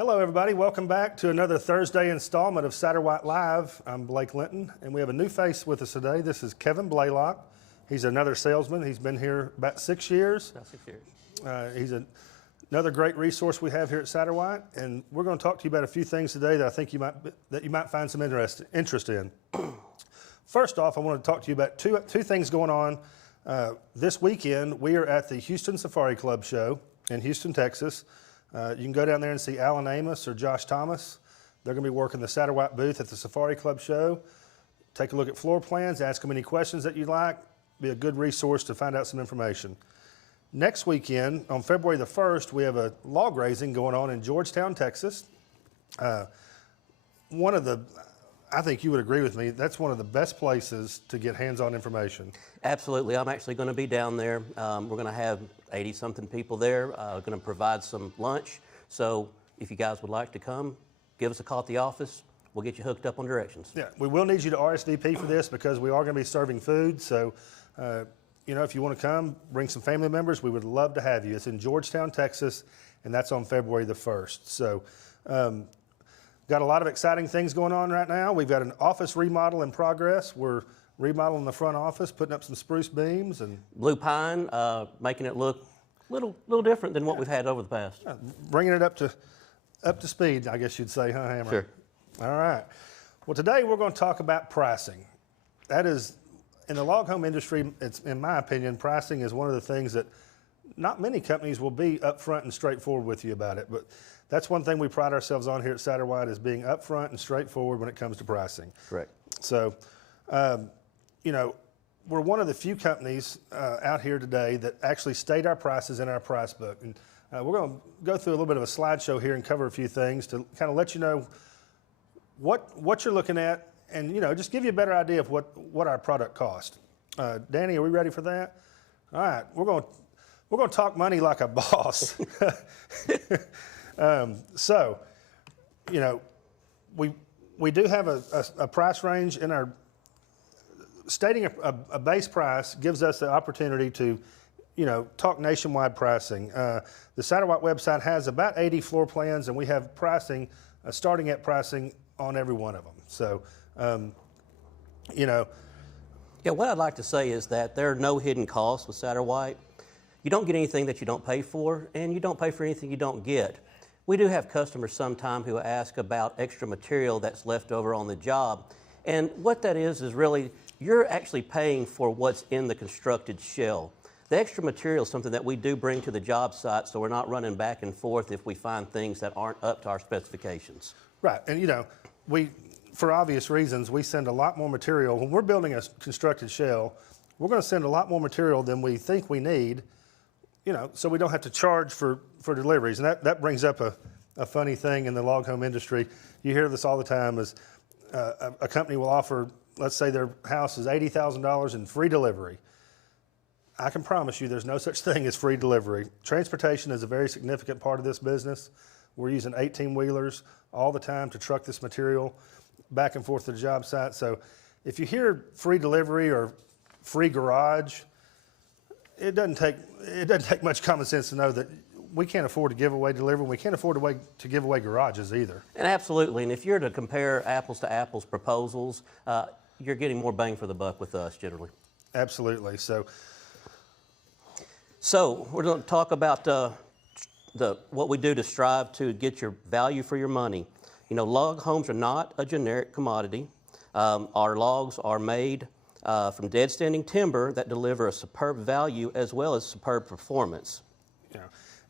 Hello, everybody. Welcome back to another Thursday installment of Satterwhite Live. I'm Blake Linton, and we have a new face with us today. This is Kevin Blaylock. He's another salesman. He's been here about 6 years. About 6 years. He's another great resource we have here at Satterwhite, and we're going to talk to you about a few things today that I think you might find some interest in. First off, I want to talk to you about two things going on this weekend. We are at the Houston Safari Club show in Houston, Texas. You can go down there and see Alan Amos or Josh Thomas. They're going to be working the Satterwhite booth at the Safari Club show. Take a look at floor plans, ask them any questions that you'd like. Be a good resource to find out some information. Next weekend, on February the 1st, we have a log raising going on in Georgetown, Texas. I think you would agree with me, that's one of the best places to get hands-on information. Absolutely. I'm actually going to be down there. We're going to have 80-something people there. We're going to provide some lunch. So if you guys would like to come, give us a call at the office. We'll get you hooked up on directions. Yeah, we will need you to RSVP for this because we are going to be serving food. So, if you want to come, bring some family members. We would love to have you. It's in Georgetown, Texas, and that's on February the 1st. So, got a lot of exciting things going on right now. We've got an office remodel in progress. We're remodeling the front office, putting up some spruce beams and blue pine, making it look a little different than what we've had over the past. Bringing it up to speed, I guess you'd say, huh, Hammer? Sure. All right. Well, today we're going to talk about pricing. That is, in the log home industry, it's, in my opinion, pricing is one of the things that not many companies will be upfront and straightforward with you about it. But that's one thing we pride ourselves on here at Satterwhite is being upfront and straightforward when it comes to pricing. Correct. So, we're one of the few companies out here today that actually state our prices in our price book. And we're going to go through a little bit of a slideshow here and cover a few things to kind of let you know what you're looking at and, just give you a better idea of what our product costs. Danny, are we ready for that? All right. We're going to talk money like a boss. We do have a price range in our, stating a base price gives us the opportunity to, talk nationwide pricing. The Satterwhite website has about 80 floor plans and we have pricing, starting at pricing on every one of them. So, Yeah, what I'd like to say is that there are no hidden costs with Satterwhite. You don't get anything that you don't pay for, and you don't pay for anything you don't get. We do have customers sometime who ask about extra material that's left over on the job. And what that is really, you're actually paying for what's in the constructed shell. The extra material is something that we do bring to the job site, so we're not running back and forth if we find things that aren't up to our specifications. Right, and for obvious reasons, we send a lot more material. When we're building a constructed shell, we're going to send a lot more material than we think we need, so we don't have to charge for deliveries. And that brings up a funny thing in the log home industry. You hear this all the time is a company will offer, let's say their house is $80,000 in free delivery. I can promise you there's no such thing as free delivery. Transportation is a very significant part of this business. We're using 18-wheelers all the time to truck this material back and forth to the job site. So if you hear free delivery or free garage, it doesn't take much common sense to know that we can't afford to give away delivery. We can't afford to give away garages either. And absolutely, and if you're to compare apples to apples proposals, you're getting more bang for the buck with us generally. Absolutely. So we're going to talk about what we do to strive to get your value for your money. Log homes are not a generic commodity. Our logs are made from dead standing timber that deliver a superb value as well as superb performance. Yeah,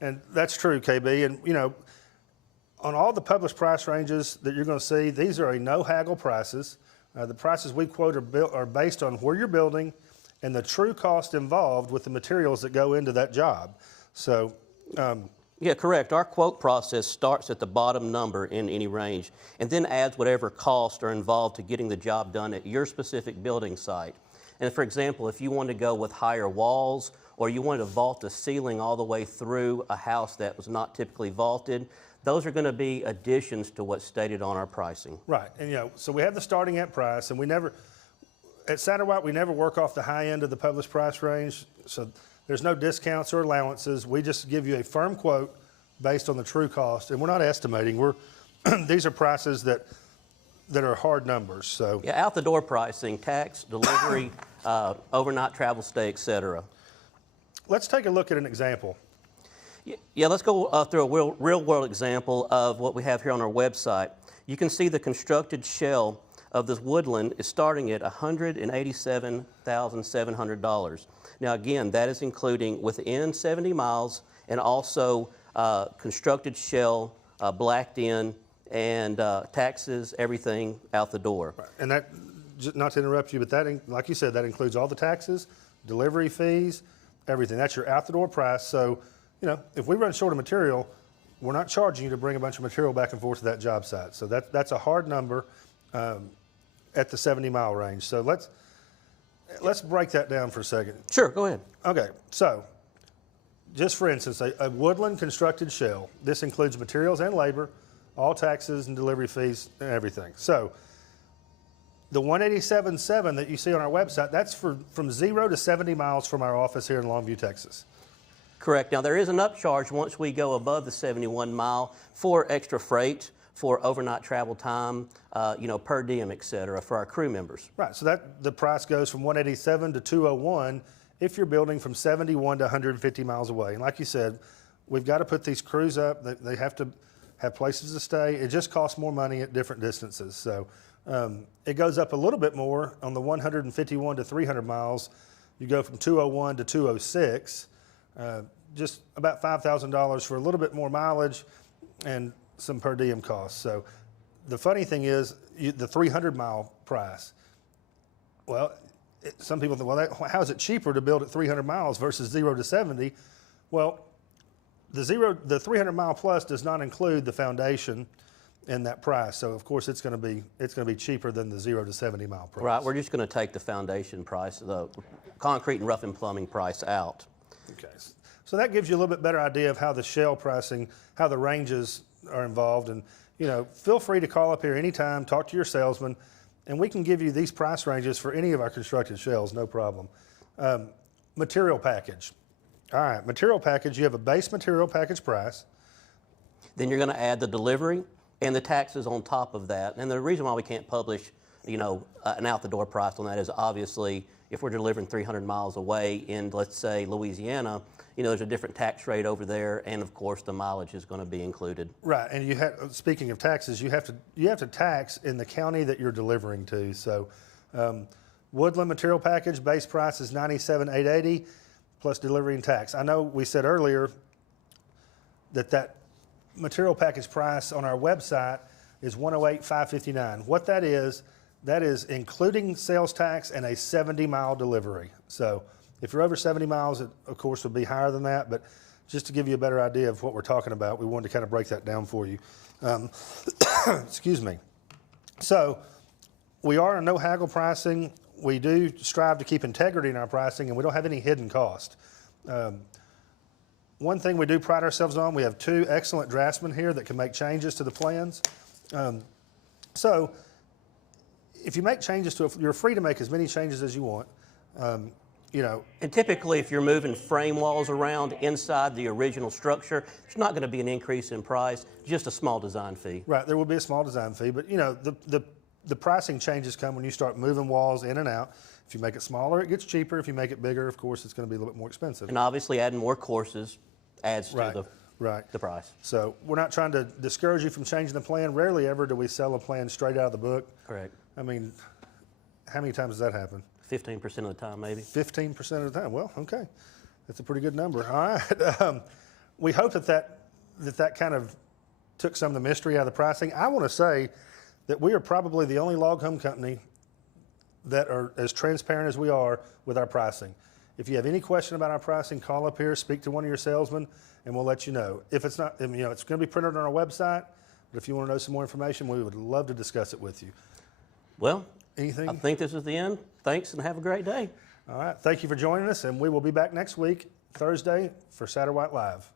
and that's true, KB. And on all the published price ranges that you're going to see, these are no haggle prices. The prices we quote are based on where you're building and the true cost involved with the materials that go into that job. So. Yeah, correct. Our quote process starts at the bottom number in any range and then adds whatever costs are involved to getting the job done at your specific building site. And for example, if you want to go with higher walls or you want to vault the ceiling all the way through a house that was not typically vaulted, those are going to be additions to what's stated on our pricing. Right, and so we have the starting at price, and at Satterwhite, we never work off the high end of the published price range, so there's no discounts or allowances. We just give you a firm quote based on the true cost, and we're not estimating. We're these are prices that are hard numbers. So Yeah, out the door pricing, tax, delivery, overnight travel stay, et cetera. let's take a look at an example. Yeah, let's go through a real world example of what we have here on our website. You can see the constructed shell of this Woodland is starting at $187,700. Now again, that is including within 70 miles and also constructed shell, blacked in, and taxes, everything out the door. And that, not to interrupt you, but that, like you said, that includes all the taxes, delivery fees, everything. That's your out the door price. So, you know, if we run short of material, we're not charging you to bring a bunch of material back and forth to that job site. So that's a hard number at the 70-mile range. So let's break that down for a second. Sure, go ahead. Okay, so just for instance, a Woodland constructed shell. This includes materials and labor, all taxes and delivery fees and everything. So the 187.7 that you see on our website, that's from 0 to 70 miles from our office here in Longview, Texas. Correct. Now, there is an upcharge once we go above the 71 mile for extra freight, for overnight travel time, per diem, et cetera, for our crew members. Right, so the price goes from 187 to 201 if you're building from 71 to 150 miles away. And like you said, we've got to put these crews up. They have to have places to stay. It just costs more money at different distances. So it goes up a little bit more on the 151 to 300 miles. You go from 201 to 206. Just about $5,000 for a little bit more mileage and some per diem costs. So the funny thing is the 300-mile price. Well, some people think, well, how is it cheaper to build at 300 miles versus 0 to 70? Well, the 300-mile plus does not include the foundation in that price. So of course it's going to be cheaper than the 0 to 70-mile price. Right. We're just going to take the foundation price, the concrete and rough and plumbing price out. Okay. So that gives you a little bit better idea of how the shell pricing, how the ranges are involved. And, feel free to call up here anytime, talk to your salesman, and we can give you these price ranges for any of our constructed shells, no problem. Material package. All right, material package, you have a base material package price. Then you're going to add the delivery and the taxes on top of that. And the reason why we can't publish, an out-the-door price on that is obviously if we're delivering 300 miles away in, let's say, Louisiana, there's a different tax rate over there, and of course the mileage is going to be included. Right, and speaking of taxes, you have to tax in the county that you're delivering to. So, Woodland material package base price is $97,880 plus delivery and tax. I know we said earlier that material package price on our website is $108,559. What that is including sales tax and a 70-mile delivery. So if you're over 70 miles, it, of course, would be higher than that. But just to give you a better idea of what we're talking about, we wanted to kind of break that down for you. Excuse me. So we are a no haggle pricing. We do strive to keep integrity in our pricing, and we don't have any hidden cost. One thing we do pride ourselves on, we have 2 excellent draftsmen here that can make changes to the plans. So if you make changes to it, you're free to make as many changes as you want. And typically, if you're moving frame walls around inside the original structure, there's not going to be an increase in price, just a small design fee. Right, there will be a small design fee, but the pricing changes come when you start moving walls in and out. If you make it smaller, it gets cheaper. If you make it bigger, of course, it's going to be a little bit more expensive. And obviously, adding more courses adds to the price. So we're not trying to discourage you from changing the plan. Rarely ever do we sell a plan straight out of the book. Correct. I mean, how many times does that happen? 15% of the time, maybe. 15% of the time. Well, okay. That's a pretty good number. All right. We hope that kind of took some of the mystery out of the pricing. I want to say that we are probably the only log home company that are as transparent as we are with our pricing. If you have any question about our pricing, call up here, speak to one of your salesmen, and we'll let you know. If it's not, it's going to be printed on our website, but if you want to know some more information, we would love to discuss it with you. Well, anything? I think this is the end. Thanks, and have a great day. All right. Thank you for joining us, and we will be back next week, Thursday, for Satterwhite Live.